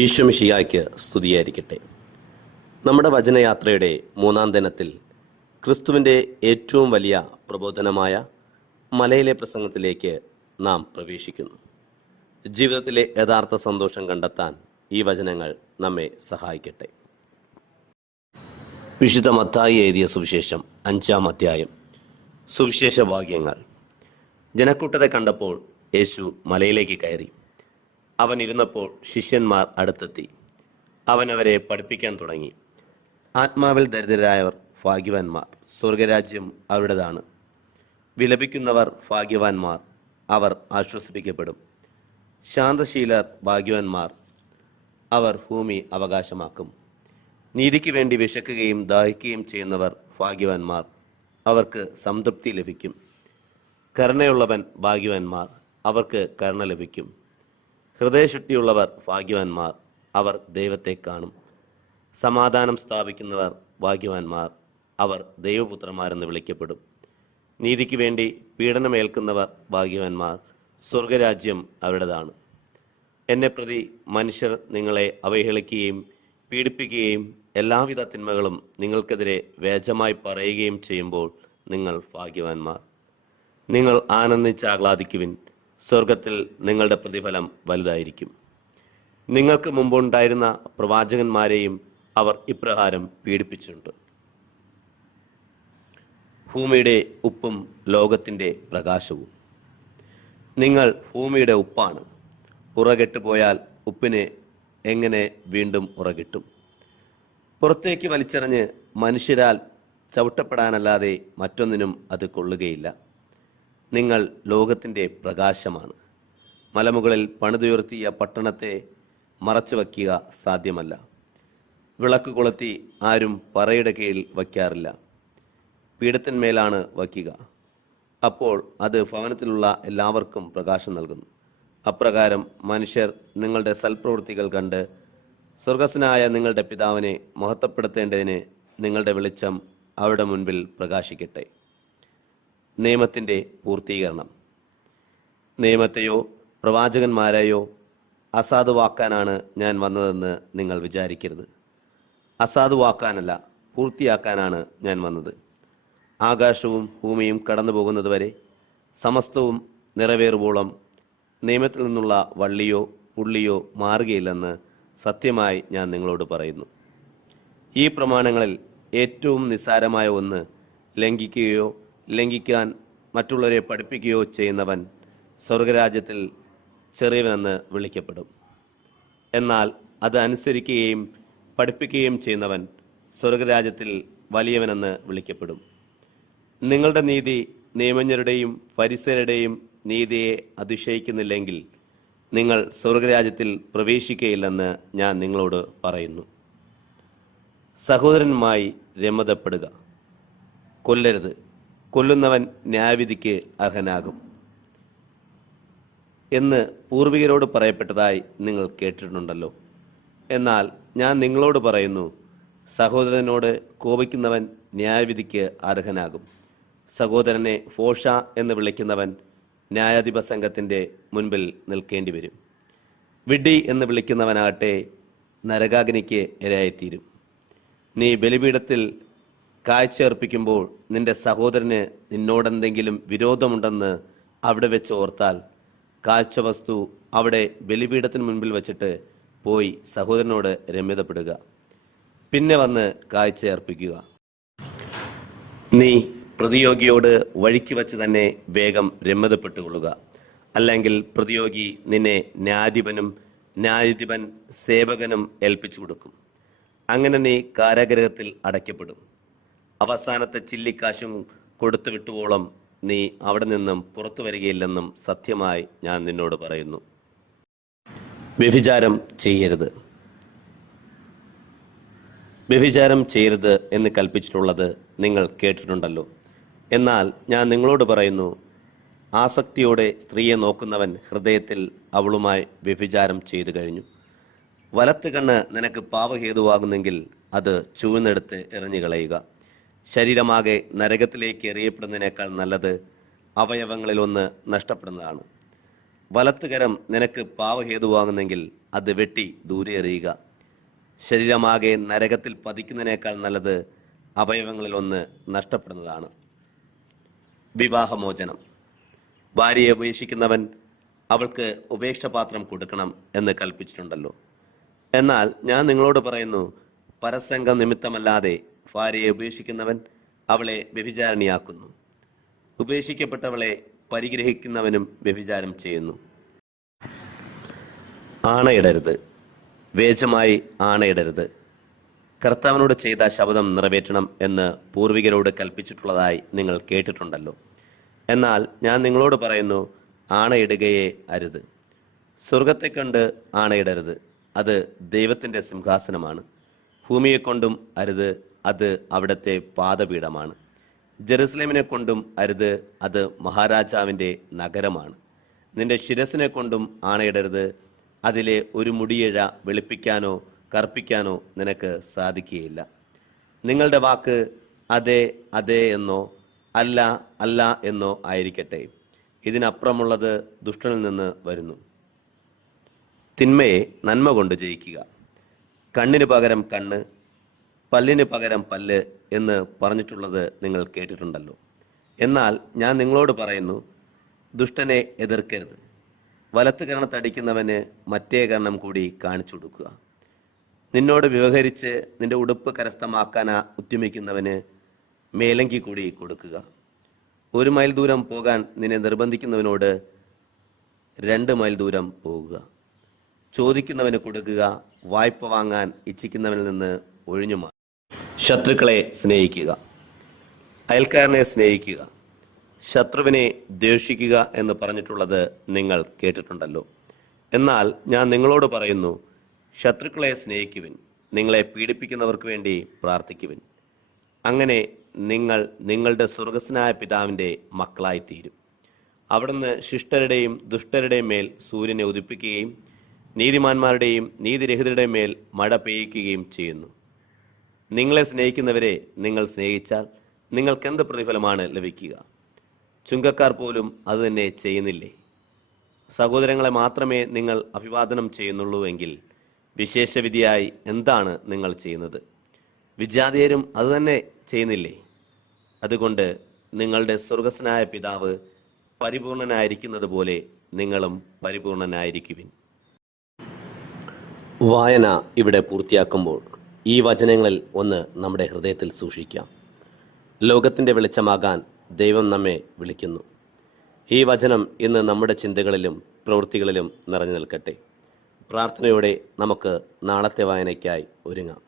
ഈശോ മിശിഹായ്ക്ക് സ്തുതിയായിരിക്കട്ടെ. നമ്മുടെ വചനയാത്രയുടെ 3-ാം ദിനത്തിൽ ക്രിസ്തുവിൻ്റെ ഏറ്റവും വലിയ പ്രബോധനമായ മലയിലെ പ്രസംഗത്തിലേക്ക് നാം പ്രവേശിക്കുന്നു. ജീവിതത്തിലെ യഥാർത്ഥ സന്തോഷം കണ്ടെത്താൻ ഈ വചനങ്ങൾ നമ്മെ സഹായിക്കട്ടെ. വിശുദ്ധ മത്തായി എഴുതിയ സുവിശേഷം 5-ാം അധ്യായം. സുവിശേഷ വാക്യങ്ങൾ. ജനക്കൂട്ടത്തെ കണ്ടപ്പോൾ യേശു മലയിലേക്ക് കയറി. അവൻ ഇരുന്നപ്പോൾ ശിഷ്യന്മാർ അടുത്തെത്തി. അവൻ അവരെ പഠിപ്പിക്കാൻ തുടങ്ങി. ആത്മാവിൽ ദരിദ്രരായവർ ഭാഗ്യവാന്മാർ, സ്വർഗരാജ്യം അവരുടേതാണ്. വിലപിക്കുന്നവർ ഭാഗ്യവാന്മാർ, അവർ ആശ്വസിപ്പിക്കപ്പെടും. ശാന്തശീലർ ഭാഗ്യവാന്മാർ, അവർ ഭൂമി അവകാശമാക്കും. നീതിക്ക് വേണ്ടി വിശക്കുകയും ദാഹിക്കുകയും ചെയ്യുന്നവർ ഭാഗ്യവാന്മാർ, അവർക്ക് സംതൃപ്തി ലഭിക്കും. കരുണയുള്ളവൻ ഭാഗ്യവാന്മാർ, അവർക്ക് കരുണ ലഭിക്കും. ഹൃദയശുദ്ധിയുള്ളവർ ഭാഗ്യവാന്മാർ, അവർ ദൈവത്തെ കാണും. സമാധാനം സ്ഥാപിക്കുന്നവർ ഭാഗ്യവാന്മാർ, അവർ ദൈവപുത്രന്മാരെന്ന് വിളിക്കപ്പെടും. നീതിക്ക് വേണ്ടി പീഡനമേൽക്കുന്നവർ ഭാഗ്യവാന്മാർ, സ്വർഗരാജ്യം അവരുടേതാണ്. എന്നെ പ്രതി മനുഷ്യർ നിങ്ങളെ അവഹേളിക്കുകയും പീഡിപ്പിക്കുകയും എല്ലാവിധ തിന്മകളും നിങ്ങൾക്കെതിരെ വ്യാജമായി പറയുകയും ചെയ്യുമ്പോൾ നിങ്ങൾ ഭാഗ്യവാന്മാർ. നിങ്ങൾ ആനന്ദിച്ചാഹ്ലാദിക്കുവിൻ, സ്വർഗത്തിൽ നിങ്ങളുടെ പ്രതിഫലം വലുതായിരിക്കും. നിങ്ങൾക്ക് മുമ്പുണ്ടായിരുന്ന പ്രവാചകന്മാരെയും അവർ ഇപ്രകാരം പീഡിപ്പിച്ചിട്ടുണ്ട്. ഭൂമിയുടെ ഉപ്പും ലോകത്തിൻ്റെ പ്രകാശവും. നിങ്ങൾ ഭൂമിയുടെ ഉപ്പാണ്. ഉറകെട്ടുപോയാൽ ഉപ്പിന് എങ്ങനെ വീണ്ടും ഉറകിട്ടും? പുറത്തേക്ക് വലിച്ചെറിഞ്ഞ് മനുഷ്യരാൽ ചവിട്ടപ്പെടാനല്ലാതെ മറ്റൊന്നിനും അത് കൊള്ളുകയില്ല. നിങ്ങൾ ലോകത്തിൻ്റെ പ്രകാശമാണ്. മലമുകളിൽ പണിതുയർത്തിയ പട്ടണത്തെ മറച്ചു വയ്ക്കുക സാധ്യമല്ല. വിളക്ക് കൊളുത്തി ആരും പറയുടെ കീഴിൽ വയ്ക്കാറില്ല, പീഠത്തിന്മേലാണ് വയ്ക്കുക. അപ്പോൾ അത് ഭവനത്തിലുള്ള എല്ലാവർക്കും പ്രകാശം നൽകുന്നു. അപ്രകാരം മനുഷ്യർ നിങ്ങളുടെ സൽപ്രവൃത്തികൾ കണ്ട് സ്വർഗസ്വനായ നിങ്ങളുടെ പിതാവിനെ മഹത്വപ്പെടുത്തേണ്ടതിന് നിങ്ങളുടെ വെളിച്ചം അവരുടെ മുൻപിൽ പ്രകാശിക്കട്ടെ. നിയമത്തിൻ്റെ പൂർത്തീകരണം. നിയമത്തെയോ പ്രവാചകന്മാരെയോ അസാധുവാക്കാനാണ് ഞാൻ വന്നതെന്ന് നിങ്ങൾ വിചാരിക്കരുത്. അസാധുവാക്കാനല്ല, പൂർത്തിയാക്കാനാണ് ഞാൻ വന്നത്. ആകാശവും ഭൂമിയും കടന്നു പോകുന്നതുവരെ സമസ്തവും നിറവേറുവോളം നിയമത്തിൽ നിന്നുള്ള വള്ളിയോ പുള്ളിയോ മാറുകയില്ലെന്ന് സത്യമായി ഞാൻ നിങ്ങളോട് പറയുന്നു. ഈ പ്രമാണങ്ങളിൽ ഏറ്റവും നിസ്സാരമായ ഒന്ന് ലംഘിക്കുകയോ ലംഘിക്കാൻ മറ്റുള്ളവരെ പഠിപ്പിക്കുകയോ ചെയ്യുന്നവൻ സ്വർഗരാജ്യത്തിൽ ചെറിയവനെന്ന് വിളിക്കപ്പെടും. എന്നാൽ അത് അനുസരിക്കുകയും പഠിപ്പിക്കുകയും ചെയ്യുന്നവൻ സ്വർഗരാജ്യത്തിൽ വലിയവനെന്ന് വിളിക്കപ്പെടും. നിങ്ങളുടെ നീതി നിയമജ്ഞരുടെയും ഫരിസയരുടെയും നീതിയെ അതിശയിക്കുന്നില്ലെങ്കിൽ നിങ്ങൾ സ്വർഗരാജ്യത്തിൽ പ്രവേശിക്കുകയില്ലെന്ന് ഞാൻ നിങ്ങളോട് പറയുന്നു. സഹോദരനുമായി രമതപ്പെടുക. കൊല്ലരുത്, കൊല്ലുന്നവൻ ന്യായവിധിക്ക് അർഹനാകും എന്ന് പൂർവികരോട് പറയപ്പെട്ടതായി നിങ്ങൾ കേട്ടിട്ടുണ്ടല്ലോ. എന്നാൽ ഞാൻ നിങ്ങളോട് പറയുന്നു, സഹോദരനോട് കോപിക്കുന്നവൻ ന്യായവിധിക്ക് അർഹനാകും. സഹോദരനെ ഫോഷ എന്ന് വിളിക്കുന്നവൻ ന്യായാധിപ സംഘത്തിൻ്റെ മുൻപിൽ നിൽക്കേണ്ടി വരും. വിഡ്ഢി എന്ന് വിളിക്കുന്നവനാകട്ടെ നരകാഗ്നിക്ക് ഇരയായിത്തീരും. നീ ബലിപീഠത്തിൽ കാഴ്ചയർപ്പിക്കുമ്പോൾ നിന്റെ സഹോദരന് നിന്നോടെന്തെങ്കിലും വിരോധമുണ്ടെന്ന് അവിടെ വെച്ച് ഓർത്താൽ കാഴ്ചവസ്തു അവിടെ ബലിപീഠത്തിന് മുൻപിൽ വെച്ചിട്ട് പോയി സഹോദരനോട് രമ്യതപ്പെടുക. പിന്നെ വന്ന് കാഴ്ചയർപ്പിക്കുക. നീ പ്രതിയോഗിയോട് വഴിക്ക് വച്ച് തന്നെ വേഗം രമ്യതപ്പെട്ടുകൊള്ളുക. അല്ലെങ്കിൽ പ്രതിയോഗി നിന്നെ ന്യായാധിപനും ന്യായാധിപൻ സേവകനും ഏൽപ്പിച്ചു കൊടുക്കും. അങ്ങനെ നീ കാരാഗൃഹത്തിൽ അടയ്ക്കപ്പെടും. അവസാനത്തെ ചില്ലിക്കാശും കൊടുത്തു വിട്ടുവോളം നീ അവിടെ നിന്നും പുറത്തു വരികയില്ലെന്നും സത്യമായി ഞാൻ നിന്നോട് പറയുന്നു. വ്യഭിചാരം ചെയ്യരുത്. വ്യഭിചാരം ചെയ്യരുത് എന്ന് കൽപ്പിച്ചിട്ടുള്ളത് നിങ്ങൾ കേട്ടിട്ടുണ്ടല്ലോ. എന്നാൽ ഞാൻ നിങ്ങളോട് പറയുന്നു, ആസക്തിയോടെ സ്ത്രീയെ നോക്കുന്നവൻ ഹൃദയത്തിൽ അവളുമായി വ്യഭിചാരം ചെയ്തു കഴിഞ്ഞു. വലത്ത് കണ്ണ് നിനക്ക് പാപഹേതുവാകുന്നെങ്കിൽ അത് ചുവന്നെടുത്ത് എറിഞ്ഞു കളയുക. ശരീരമാകെ നരകത്തിലേക്ക് എറിയപ്പെടുന്നതിനേക്കാൾ നല്ലത് അവയവങ്ങളിലൊന്ന് നഷ്ടപ്പെടുന്നതാണ്. വലത്തുകരം നിനക്ക് പാവഹേതുവാകുന്നെങ്കിൽ അത് വെട്ടി ദൂരെ എറിയുക. ശരീരമാകെ നരകത്തിൽ പതിക്കുന്നതിനേക്കാൾ നല്ലത് അവയവങ്ങളിലൊന്ന് നഷ്ടപ്പെടുന്നതാണ്. വിവാഹമോചനം. ഭാര്യയെ ഉപേക്ഷിക്കുന്നവൻ അവൾക്ക് ഉപേക്ഷാപാത്രം കൊടുക്കണം എന്ന് കൽപ്പിച്ചിട്ടുണ്ടല്ലോ. എന്നാൽ ഞാൻ നിങ്ങളോട് പറയുന്നു, പരസംഗം നിമിത്തമല്ലാതെ ഭാര്യയെ ഉപേക്ഷിക്കുന്നവൻ അവളെ വ്യഭിചാരിണിയാക്കുന്നു. ഉപേക്ഷിക്കപ്പെട്ടവളെ പരിഗ്രഹിക്കുന്നവനും വ്യഭിചാരം ചെയ്യുന്നു. ആണയിടരുത്. വേജമായി ആണയിടരുത്. കർത്താവിനോട് ചെയ്ത ശപഥം നിറവേറ്റണം എന്ന് പൂർവികരോട് കൽപ്പിച്ചിട്ടുള്ളതായി നിങ്ങൾ കേട്ടിട്ടുണ്ടല്ലോ. എന്നാൽ ഞാൻ നിങ്ങളോട് പറയുന്നു, ആണയിടുകയേ അരുത്. സ്വർഗത്തെ കണ്ട് ആണയിടരുത്, അത് ദൈവത്തിൻ്റെ സിംഹാസനമാണ്. ഭൂമിയെക്കൊണ്ടും അരുത്, അത് അവിടുത്തെ പാദപീഠമാണ്. ജെറുസലേമിനെ കൊണ്ടും അരുത്, അത് മഹാരാജാവിൻ്റെ നഗരമാണ്. നിന്റെ ശിരസിനെ കൊണ്ടും ആണയിടരുത്, അതിലെ ഒരു മുടിയിഴ വെളുപ്പിക്കാനോ കറുപ്പിക്കാനോ നിനക്ക് സാധിക്കുകയില്ല. നിങ്ങളുടെ വാക്ക് അതെ അതെ എന്നോ അല്ല അല്ല എന്നോ ആയിരിക്കട്ടെ. ഇതിനപ്പുറമുള്ളത് ദുഷ്ടനിൽ നിന്ന് വരുന്നു. തിന്മയെ നന്മ കൊണ്ട് ജയിക്കുക. കണ്ണിന് പകരം കണ്ണ്, പല്ലിന് പകരം പല്ല് എന്ന് പറഞ്ഞിട്ടുള്ളത് നിങ്ങൾ കേട്ടിട്ടുണ്ടല്ലോ. എന്നാൽ ഞാൻ നിങ്ങളോട് പറയുന്നു, ദുഷ്ടനെ എതിർക്കരുത്. വലത്ത് കരണത്തടിക്കുന്നവന് മറ്റേ കരണം കൂടി കാണിച്ചു കൊടുക്കുക. നിന്നോട് വ്യവഹരിച്ച് നിന്റെ ഉടുപ്പ് കരസ്ഥമാക്കാൻ ഉദ്യമിക്കുന്നവന് മേലങ്കി കൂടി കൊടുക്കുക. 1 മൈൽ ദൂരം പോകാൻ നിന്നെ നിർബന്ധിക്കുന്നവനോട് 2 മൈൽ ദൂരം പോകുക. ചോദിക്കുന്നവന് കൊടുക്കുക. വായ്പ വാങ്ങാൻ ഇച്ഛിക്കുന്നവനിൽ നിന്ന് ഒഴിഞ്ഞുമാറുക. ശത്രുക്കളെ സ്നേഹിക്കുക, അയൽക്കാരനെ സ്നേഹിക്കുക, ശത്രുവിനെ ദ്വേഷിക്കുക എന്ന് പറഞ്ഞിട്ടുള്ളത് നിങ്ങൾ കേട്ടിട്ടുണ്ടല്ലോ. എന്നാൽ ഞാൻ നിങ്ങളോട് പറയുന്നു, ശത്രുക്കളെ സ്നേഹിക്കുവിൻ, നിങ്ങളെ പീഡിപ്പിക്കുന്നവർക്ക് വേണ്ടി പ്രാർത്ഥിക്കുവിൻ. അങ്ങനെ നിങ്ങൾ നിങ്ങളുടെ സ്വർഗസ്വനായ പിതാവിൻ്റെ മക്കളായിത്തീരും. അവിടുന്ന് ശിഷ്ടരുടെയും ദുഷ്ടരുടെയും മേൽ സൂര്യനെ ഉദിപ്പിക്കുകയും നീതിമാന്മാരുടെയും നീതിരഹിതരുടെയും മേൽ മഴ പെയ്യിക്കുകയും ചെയ്യുന്നു. നിങ്ങളെ സ്നേഹിക്കുന്നവരെ നിങ്ങൾ സ്നേഹിച്ചാൽ നിങ്ങൾക്കെന്ത് പ്രതിഫലമാണ് ലഭിക്കുക? ചുങ്കക്കാർ പോലും അതുതന്നെ ചെയ്യുന്നില്ലേ? സഹോദരങ്ങളെ മാത്രമേ നിങ്ങൾ അഭിവാദനം ചെയ്യുന്നുള്ളൂവെങ്കിൽ വിശേഷവിധിയായി എന്താണ് നിങ്ങൾ ചെയ്യുന്നത്? വിജാതീയരും അതുതന്നെ ചെയ്യുന്നില്ലേ? അതുകൊണ്ട് നിങ്ങളുടെ സ്വർഗസ്വനായ പിതാവ് പരിപൂർണനായിരിക്കുന്നത് പോലെ നിങ്ങളും പരിപൂർണനായിരിക്കുവിൻ. വായന ഇവിടെ പൂർത്തിയാക്കുമ്പോൾ ഈ വചനങ്ങളിൽ ഒന്ന് നമ്മുടെ ഹൃദയത്തിൽ സൂക്ഷിക്കാം. ലോകത്തിൻ്റെ വെളിച്ചമാകാൻ ദൈവം നമ്മെ വിളിക്കുന്നു. ഈ വചനം ഇന്ന് നമ്മുടെ ചിന്തകളിലും പ്രവൃത്തികളിലും നിറഞ്ഞു നിൽക്കട്ടെ. പ്രാർത്ഥനയോടെ നമുക്ക് നാളത്തെ വായനയ്ക്കായി ഒരുങ്ങാം.